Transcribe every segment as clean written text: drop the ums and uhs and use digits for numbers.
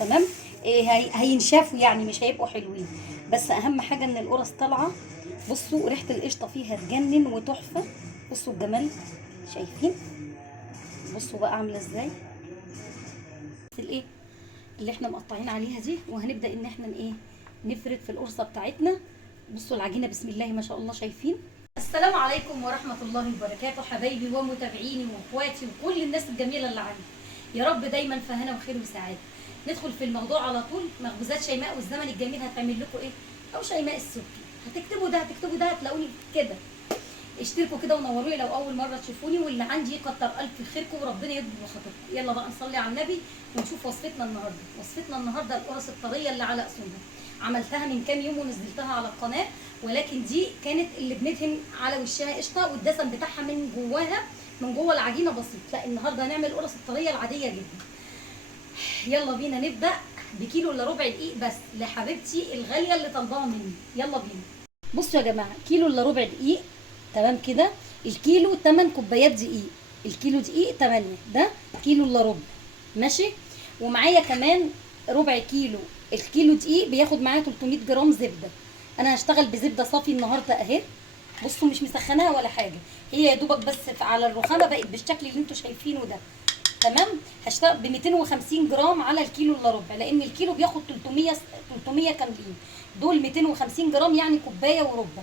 تمام. هينشفوا يعني مش هيبقوا حلوين، بس اهم حاجه ان القرص طالعه. بصوا ريحه القشطه فيها تجنن وتحفه. بصوا الجمال، شايفين؟ بصوا بقى عامله ازاي الايه اللي احنا مقطعين عليها دي، وهنبدا ان احنا ايه نفرد في القرصه بتاعتنا. بصوا العجينه بسم الله ما شاء الله، شايفين؟ السلام عليكم ورحمه الله وبركاته حبايبي ومتابعيني واخواتي وكل الناس الجميله اللي عندي، يا رب دايما في هنا وخير وسعاده. ندخل في الموضوع على طول. مخبوزات شيماء والزمن الجميل هتعمل لكم ايه، او شيماء السبكي. هتكتبوا ده هتلاقوني كده. اشتركوا كده ونوروا لي لو اول مره تشوفوني، واللي عندي كتر الف خيركم وربنا يكبر بخاطركم. يلا بقى نصلي على النبي ونشوف وصفتنا النهارده. وصفتنا النهارده القرص الطريه اللي على اصولها. عملتها من كام يوم ونزلتها على القناه، ولكن دي كانت اللي بندهن على وشها قشطه والدسم بتاعها من جواها، من جوه العجينه بسيط. لا النهارده هنعمل القرص الطريه العاديه جدا. يلا بينا نبدا بكيلو الا ربع دقيق بس لحبيبتي الغاليه اللي طالباها مني. يلا بينا. بصوا يا جماعه، كيلو الا ربع دقيق. تمام كده. الكيلو 8 كوبايات دقيق. الكيلو دقيق 8، ده كيلو الا ربع. ماشي. ومعايا كمان ربع كيلو. الكيلو دقيق بياخد معايا 300 جرام زبده. انا هشتغل بزبده صافي النهارده اهي. بصوا مش مسخناها ولا حاجه، هي يا دوبك بس على الرخامه بقت بالشكل اللي انتوا شايفينه ده. تمام. هشتغل ب 250 جرام على الكيلو الا ربع، لان الكيلو بياخد 300 كاملين. دول 250 جرام يعني كوبايه وربع.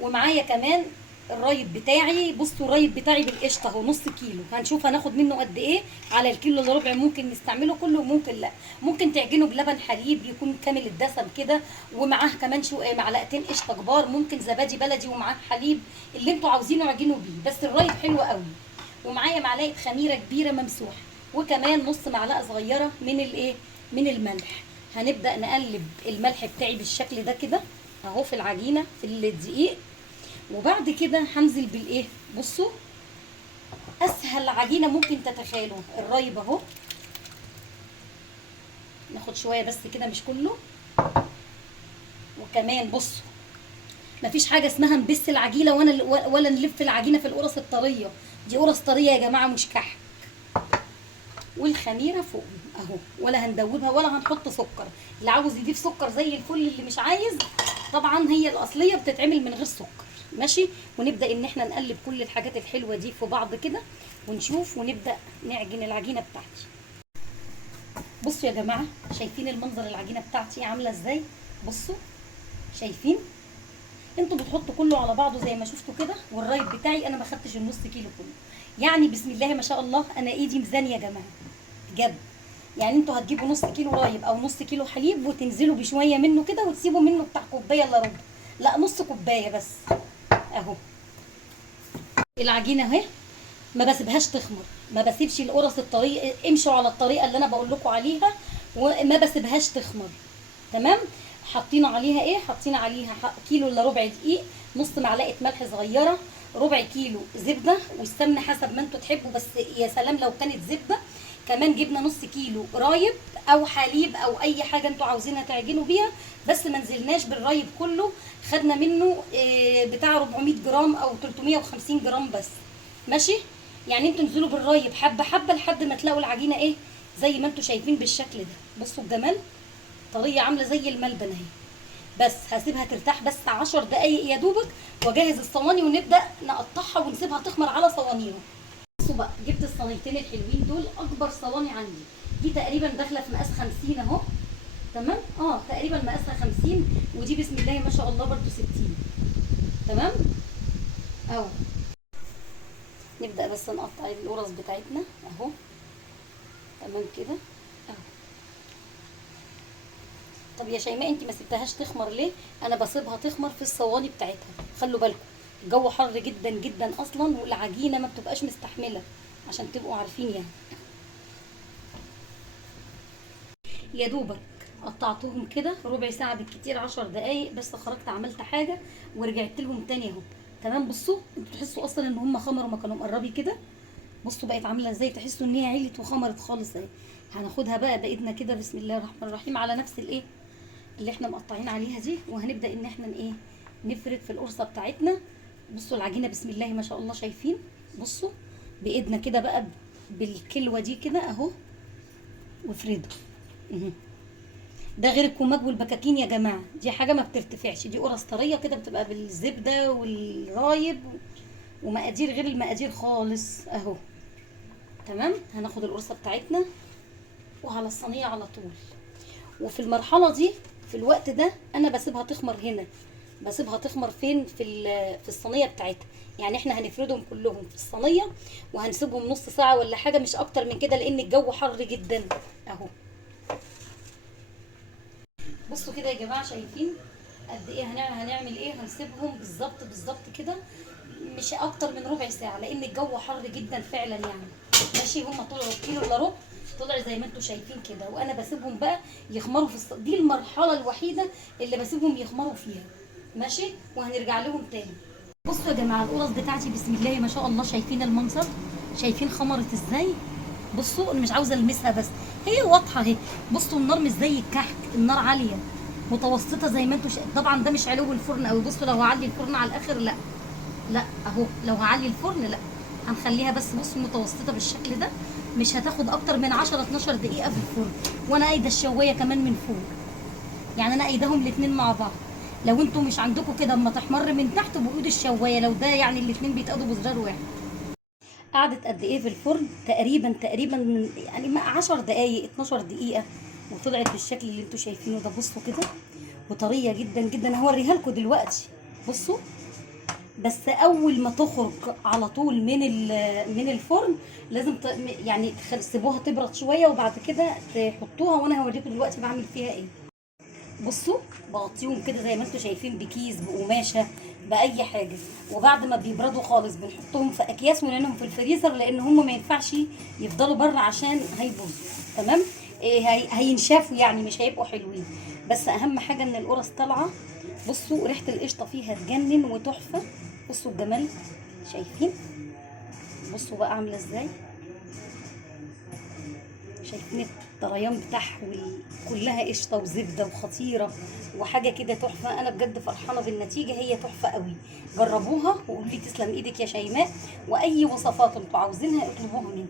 ومعايا كمان الرايب بتاعي. بصوا الرايب بتاعي بالقشطه اهو نص كيلو. هنشوف هناخد منه قد ايه على الكيلو الا ربع. ممكن نستعمله كله وممكن لا. ممكن تعجنه بلبن حليب يكون كامل الدسم كده، ومعاه كمان معلقتين قشطه كبار. ممكن زبادي بلدي ومعاه حليب، اللي انتوا عاوزينه اعجنوا بيه، بس الرايب حلو قوي. ومعايا معلقه خميره كبيره ممسوحه، وكمان نص معلقه صغيره من الايه، من الملح. هنبدا نقلب الملح بتاعي بالشكل ده كده اهو في العجينه في الدقيق. وبعد كده هنزل بالايه، بصوا اسهل عجينه ممكن تتخيلوا الرايب اهو. ناخد شويه بس كده مش كله. وكمان بصوا مفيش حاجه اسمها نبس العجينه ولا نلف العجينه في القرص الطريه. دي قرص طريه يا جماعه مش كحك. والخميره فوق اهو، ولا هندوبها ولا هنحط سكر. اللي عاوز يضيف سكر زي الفل، اللي مش عايز طبعا هي الاصليه بتتعمل من غير سكر. ماشي. ونبدا ان احنا نقلب كل الحاجات الحلوه دي في بعض كده ونشوف، ونبدا نعجن العجينه بتاعتي. بصوا يا جماعه، شايفين المنظر العجينه بتاعتي عامله ازاي؟ بصوا شايفين؟ انتوا بتحطوا كله على بعضه زي ما شفتوا كده. والرايب بتاعي انا ما خدتش النص كيلو كله، يعني بسم الله ما شاء الله انا ايدي ميزان يا جماعه بجد. يعني انتوا هتجيبوا نص كيلو رايب او نص كيلو حليب وتنزلوا بشويه منه كده وتسيبوا منه بتاع كوبايه الا ربع، لا نص كوبايه بس اهو. العجينه اهي ما بسيبهاش تخمر، ما بسيبش القرص الطريقه. امشوا على الطريقه اللي انا بقول لكم عليها وما بسيبهاش تخمر. تمام. حاطين عليها ايه، حاطين عليها كيلو الا ربع دقيق، نص معلقه ملح صغيره، ربع كيلو زبده، والسمنه حسب ما انتوا تحبوا، بس يا سلام لو كانت زبده. كمان جبنا نص كيلو رايب او حليب او اي حاجه انتوا عاوزينها تعجنوا بيها، بس ما نزلناش بالرايب كله. خدنا منه بتاع 400 جرام او 350 جرام بس. ماشي. يعني انتوا انزلوا بالرايب حبه حبه لحد ما تلاقوا العجينه ايه زي ما انتوا شايفين بالشكل ده. بصوا الجمال، طريه عامله زي الملبن اهي. بس هسيبها ترتاح بس 10 دقايق يا دوبك، واجهز الصواني ونبدا نقطعها ونسيبها تخمر على صوانيها. بصوا بقى، جبت الصينيتين الحلوين دول، اكبر صواني عندي. دي تقريبا داخله في مقاس 50 اهو. تمام. تقريبا مقاسها 50، ودي بسم الله ما شاء الله برده 60. تمام اهو. نبدا بس نقطع القرص بتاعتنا اهو. تمام كده اهو. طب يا شيماء انت ما سبتهاش تخمر ليه؟ انا بسيبها تخمر في الصواني بتاعتها. خلوا بالكم الجو حر جدا جدا اصلا، والعجينه ما بتبقاش مستحمله، عشان تبقوا عارفين يعني. يا دوبك قطعتهم كده ربع ساعه بالكتير، 10 دقايق بس. خرجت عملت حاجه ورجعت لهم تاني اهو. تمام. بصوا انتوا تحسوا اصلا ان هم خمروا، ما كانوا مقربي كده. بصوا بقت عامله ازاي، تحسوا ان هي علت وخمرت خالص اهي. هناخدها بقى بايدنا كده بسم الله الرحمن الرحيم على نفس الايه اللي احنا مقطعين عليها دي، وهنبدا ان احنا ايه نفرد في القرصه بتاعتنا. بصوا العجينه بسم الله ما شاء الله، شايفين؟ بصوا بايدنا كده بقى بالكلوه دي كده اهو. وافرده. مهم. ده غير الكماج والبكاكين يا جماعه، دي حاجه ما بترتفعش، دي قرص طريه كده بتبقى بالزبده والرايب، ومقادير غير المقادير خالص اهو. تمام، هناخد القرصه بتاعتنا وعلى الصينيه على طول. وفي المرحله دي، في الوقت ده انا بسيبها تخمر هنا. بسيبها تخمر فين؟ في الصينيه بتاعتها. يعني احنا هنفردهم كلهم في الصينيه وهنسيبهم نص ساعه ولا حاجه، مش اكتر من كده لان الجو حر جدا اهو. بصوا كده يا جماعه، شايفين قد ايه هنعمل ايه؟ هنسيبهم بالظبط كده، مش اكتر من ربع ساعه لان الجو حر جدا فعلا يعني. ماشي، هما طلعوا كيلو الا ربع، طلع زي ما انتم شايفين كده، وانا بسيبهم بقى يخمروا دي المرحله الوحيده اللي بسيبهم يخمروا فيها. ماشي، وهنرجع لهم تاني. بصوا يا جماعه، القرص بتاعتي بسم الله ما شاء الله، شايفين المنظر؟ شايفين خمرت ازاي؟ بصوا، انا مش عاوزه المسها بس هي واضحه اهي. بصوا النار مش زي الكحك، النار عاليه متوسطه زي ما انتم طبعا ده مش علو الفرن قوي. بصوا لو هعلي الفرن على الاخر لا، لا اهو لو هعلي الفرن لا، هنخليها بس بصوا متوسطه بالشكل ده، مش هتاخد اكتر من 10 12 دقيقه في الفرن. وانا قايده الشوايه كمان من فوق، يعني انا قايداهم الاثنين مع بعض. لو انتوا مش عندكم كده اما تحمر من تحت بقود الشوايه، لو ده يعني الاثنين بيتقادوا بزرار واحد. قعدت قد ايه في الفرن؟ تقريبا يعني 10 دقايق 12 دقيقه، وطلعت بالشكل اللي انتوا شايفينه ده. بصوا كده، وطريه جدا جدا، هوريها لكم دلوقتي. بصوا، بس اول ما تخرج على طول من الفرن لازم يعني تسيبوها تبرد شويه وبعد كده تحطوها، وانا هوريكم دلوقتي بعمل فيها ايه. بصوا، بغطيهم كده زي ما انتم شايفين بكيس، بقماشه، باي حاجه، وبعد ما بيبردوا خالص بنحطهم في اكياس وننهم في الفريزر، لان هم ما ينفعش يفضلوا بره عشان هيبوظوا. تمام، هينشفوا يعني مش هيبقوا حلوين. بس اهم حاجه ان القرص طالعه. بصوا ريحه القشطه فيها تجنن وتحفه. بصوا الجمال، شايفين؟ بصوا بقى عامله ازاي، شايفين الطريان بتاعها كلها قشطه وزبده وخطيره وحاجه كده تحفه. انا بجد فرحانه بالنتيجه، هي تحفه قوي. جربوها وقولوا لي تسلم ايدك يا شيماء، واي وصفات انتوا عاوزينها اطلبوها مني.